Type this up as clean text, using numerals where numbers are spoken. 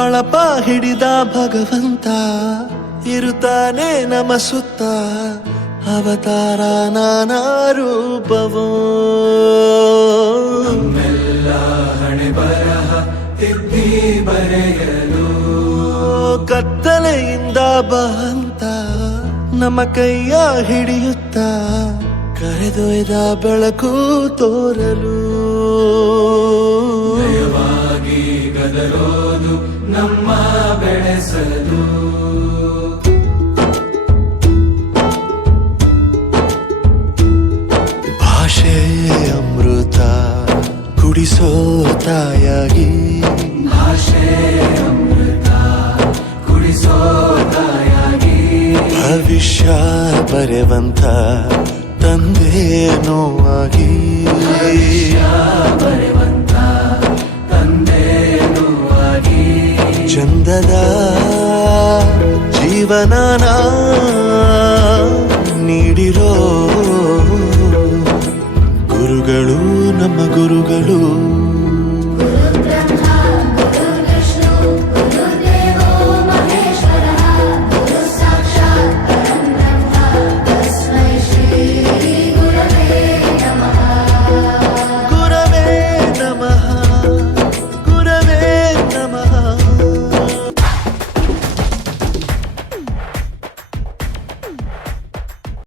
ಬಳಪ ಹಿಡಿದ ಭಗವಂತ ಇರುತ್ತಾನೆ ನಮ ಸುತ್ತ ಅವತಾರ ನಾನಾ ರೂಪವೋ ನಮ್ಮೆಲ್ಲ ಹಣೆ ಬರಹ ತಿದ್ದಿ ಬರೆಯಲು ಕತ್ತಲೆಯಿಂದ ಬಂತ ನಮ್ಮ ಕೈಯ ಹಿಡಿಯುತ್ತ ಕರೆದೊಯ್ದ ಬೆಳಕು ತೋರಲು ನಯವಾಗಿ ಗದರೋದು ನಮ್ಮ ಬೆಳೆಸಲು ಭಾಷೆ ಅಮೃತ ಕುಡಿಸೋ ತಾಯಾಗಿ ಭಾಷೆ ಅಮೃತ ಕುಡಿಸೋ ತಾಯಾಗಿ ಭವಿಷ್ಯ ಬರೆವಂತ ತಂದೆ ನೋವಾಗಿ ಬರೆವಂತ ತಂದೆನುವಾಗಿ ಚಂದದ ಜೀವನ